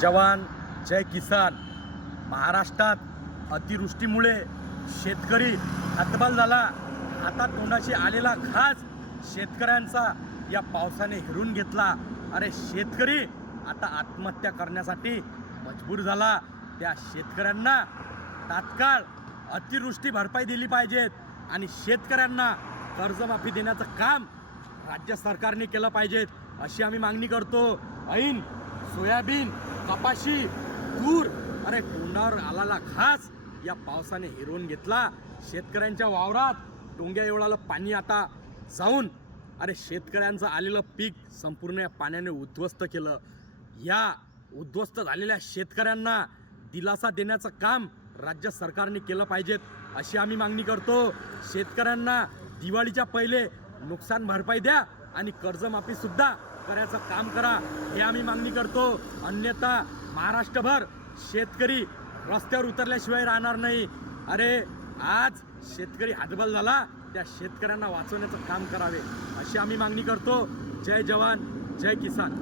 जवान जय किसान. महाराष्ट्रात अतिवृष्टीमुळे शेतकरी हतबल झाला. आता तोंडाशी आलेला घास शेतकऱ्यांचा या पावसाने हिरून घेतला. अरे शेतकरी आता आत्महत्या करण्यासाठी मजबूर झाला. त्या शेतकऱ्यांना तात्काळ अतिवृष्टी भरपाई दिली पाहिजेत आणि शेतकऱ्यांना कर्जमाफी देण्याचं काम राज्य सरकारने केलं पाहिजेत अशी आम्ही मागणी करतो. ऐन सोयाबीन, कपाशी, तूर, अरे तोंडावर आलेला घास या पावसाने हिरवून घेतला. शेतकऱ्यांच्या वावरात डोंग्या एवढालं पाणी आता जाऊन अरे शेतकऱ्यांचं आलेलं पीक संपूर्ण या पाण्याने उद्ध्वस्त केलं. या उद्ध्वस्त झालेल्या शेतकऱ्यांना दिलासा देण्याचं काम राज्य सरकारने केलं पाहिजेत अशी आम्ही मागणी करतो. शेतकऱ्यांना दिवाळीच्या पहिले नुकसान भरपाई द्या आणि कर्जमाफीसुद्धा करायचं काम करा हे आम्ही मागणी करतो. अन्यथा महाराष्ट्रभर शेतकरी रस्त्यावर उतरल्याशिवाय राहणार नाही. अरे आज शेतकरी हतबल झाला, त्या शेतकऱ्यांना वाचवण्याचं काम करावे अशी आम्ही मागणी करतो. जय जवान जय किसान.